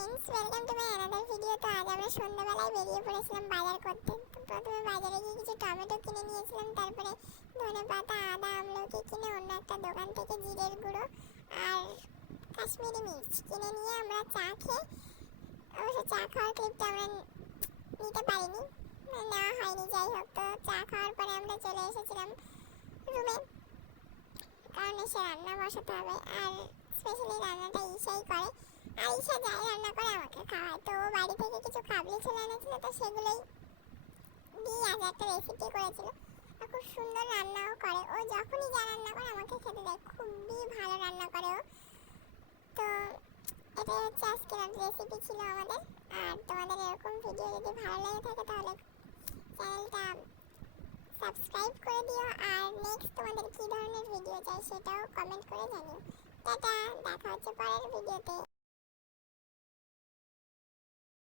Friends, welcome to my another video. তো আজ আমরা সন্ধ্যাবেলায় বেরিয়ে পড়েছিলাম বাজার করতে। তো প্রথমে বাজারে গিয়ে কিছু টমেটো কিনে নিয়েছিলাম, তারপরে ধনেপাতা, আদা, আমলকি কিনে অন্য একটা দোকান থেকে জিরের গুঁড়ো আর কাশ্মীরি মির্চ কিনে নিয়ে আমরা চা খেয়ে, অবশ্য চা খাওয়ার ক্লিপটা আমরা নিতে পারিনি, নেওয়া হয়নি। যাই হোক, তো চা খাওয়ার পরে আমরা চলে এসেছিলাম রুমে, কারণ এসে রান্না বসাতে হবে। আর স্পেশালি রান্নাটা ঈশাই করে, আর ঈশা যাই রান্না করে আমাকে খাওয়ায়। তো বাড়ি থেকে কিছু কাবলি ছোলা এনেছিল, তো সেগুলোই দিয়ে আজ একটা রেসিপি করেছিল। আর খুব সুন্দর রান্নাও করে ও, যখনই যা রান্না করে আমাকে খেতে দেয়, খুবই ভালো রান্না করে ও। তো এটাই হচ্ছে আজকের রেসিপি ছিল আমাদের। আর তোমাদের এরকম ভিডিও যদি ভালো লেগে থাকে তাহলে চ্যানেলটা সাবস্ক্রাইব করে দিও, আর নেক্সট তোমাদের কী ধরনের ভিডিও চাই সেটাও কমেন্ট করে জানিও। টাটা, দেখা হচ্ছে পরের ভিডিওতে।